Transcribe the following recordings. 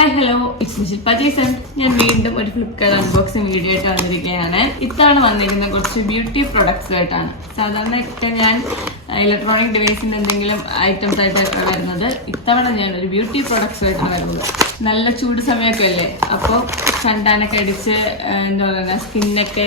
Hi hello it's me Shilpa Jason. ഞാൻ വീണ്ടും ഒരു ഫ്ലിപ്കാർട്ട് അൺബോക്സിംഗ് വീഡിയോ ആയിട്ട് വന്നിരിക്കുകയാണ്. ഇത്തവണ വന്നിരിക്കുന്ന കുറച്ച് ബ്യൂട്ടി പ്രൊഡക്ട്സ് ആയിട്ടാണ്. സാധാരണ ഒക്കെ ഞാൻ ഇലക്ട്രോണിക് ഡിവൈസിന്റെ എന്തെങ്കിലും ഐറ്റംസ് ആയിട്ടാണ് വരുന്നത്. ഇത്തവണ ഞാൻ ഒരു ബ്യൂട്ടി പ്രൊഡക്ട്സ് ആയിട്ടാണ് വരുന്നത്. നല്ല ചൂട് സമയമൊക്കെ അല്ലേ, അപ്പോൾ ചണ്ടാനൊക്കെ അടിച്ച് എന്താ പറയുക, സ്കിന്നൊക്കെ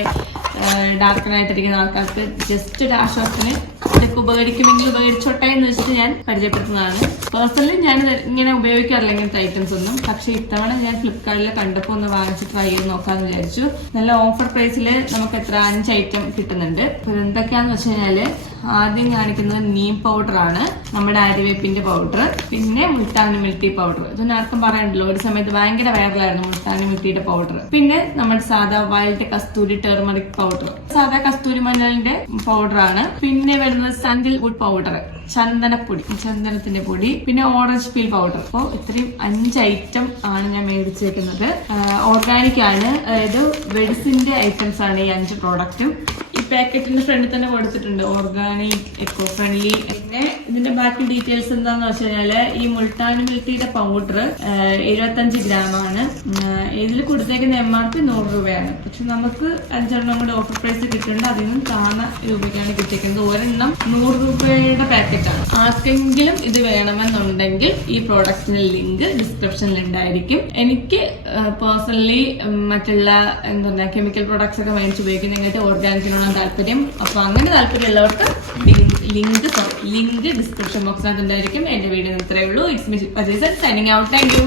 ഡാർക്കനായിട്ടിരിക്കുന്ന ആൾക്കാർക്ക് ജസ്റ്റ് ഒരു ആശ്വാസത്തിന് ഇതൊക്കെ ഉപകരിക്കുമെങ്കിൽ ഉപകരിച്ചോട്ടെ എന്ന് വെച്ചിട്ട് ഞാൻ പരിചയപ്പെടുത്തുന്നതാണ്. പേഴ്സണലി ഞാൻ ഇങ്ങനെ ഉപയോഗിക്കാറില്ല ഇങ്ങനത്തെ ഐറ്റംസ് ഒന്നും. പക്ഷെ ഇത്തവണ ഞാൻ ഫ്ലിപ്കാർട്ടിൽ കണ്ടപ്പോൾ ഒന്ന് വാങ്ങിച്ച് ട്രൈ ചെയ്ത് നോക്കാമെന്ന് വിചാരിച്ചു. നല്ല ഓഫർ പ്രൈസിൽ നമുക്ക് 5 ഐറ്റം കിട്ടുന്നുണ്ട്. അപ്പോൾ ഇതെന്തൊക്കെയാന്ന് വെച്ച് കഴിഞ്ഞാല് ആദ്യം കാണിക്കുന്നത് നീം പൗഡർ ആണ്, നമ്മുടെ അരിവേപ്പിന്റെ പൗഡർ. പിന്നെ മുൾട്ടാനി മിൽട്ടി പൗഡർ. ഇതൊന്നും ആർക്കും പറയണ്ടല്ലോ, ഒരു സമയത്ത് ഭയങ്കര വൈറലായിരുന്നു മുൾട്ടാനി മിൽട്ടിയുടെ പൗഡർ. പിന്നെ നമ്മുടെ സാധാ വൈൽഡ് കസ്തൂരി ടെർമറിക് പൗഡർ, സാധാ കസ്തൂരി മഞ്ഞളിന്റെ പൗഡർ ആണ്. പിന്നെ വരുന്നത് സാൻഡൽവുഡ് പൗഡർ, ചന്ദനത്തിന്റെ പൊടി. പിന്നെ ഓറഞ്ച് പീൽ പൗഡർ. അപ്പോൾ ഇത്രയും 5 ഐറ്റം ആണ് ഞാൻ മേടിച്ചേക്കുന്നത്. ഓർഗാനിക് ആണ്, അതായത് വെഡിസിന്റെ ഐറ്റംസ് ആണ് ഈ 5 പ്രോഡക്റ്റും. ഈ പാക്കറ്റിന്റെ ഫ്രണ്ടിൽ തന്നെ കൊടുത്തിട്ടുണ്ട് ഓർഗാനിക്, എക്കോ ഫ്രണ്ട്ലി. പിന്നെ ഇതിന്റെ ബാക്കി ഡീറ്റെയിൽസ് എന്താന്ന് വെച്ച് കഴിഞ്ഞാല് ഈ മുൾട്ടാനി മിൽട്ടിയുടെ പൗഡർ 75 ഗ്രാമാണ്. ഇതിൽ കൊടുത്തേക്കുന്ന MRP 100 രൂപയാണ്. പക്ഷെ നമുക്ക് 5 എണ്ണം കൂടെ ഓഫർ പ്രൈസ് കിട്ടുന്നുണ്ട്. അതിൽ നിന്നും താഴ്ന്ന രൂപയ്ക്കാണ് കിട്ടിയിരിക്കുന്നത്. ഒരെണ്ണം 100 രൂപയുടെ പാക്കറ്റാണ്. ആർക്കെങ്കിലും ഇത് വേണമെന്നുണ്ടെങ്കിൽ ഈ പ്രോഡക്റ്റിന്റെ ലിങ്ക് ഡിസ്ക്രിപ്ഷനിൽ ഉണ്ടായിരിക്കും. എനിക്ക് പേഴ്സണലി മറ്റുള്ള എന്താ കെമിക്കൽ പ്രോഡക്ട്സ് ഒക്കെ മേടിച്ച് ഉപയോഗിക്കുന്നതിനായിട്ട് ഓർഗാനിക്കിനോട് താല്പര്യം. അപ്പൊ അങ്ങനെ താല്പര്യമുള്ളവർക്ക് ലിങ്ക് ഡിസ്ക്രിപ്ഷൻ ബോക്സിനകത്ത് ഉണ്ടായിരിക്കും. എന്റെ വീഡിയോ ഇത്രയേ ഉള്ളൂ. It's me Shilpa Jason signing out. Thank you.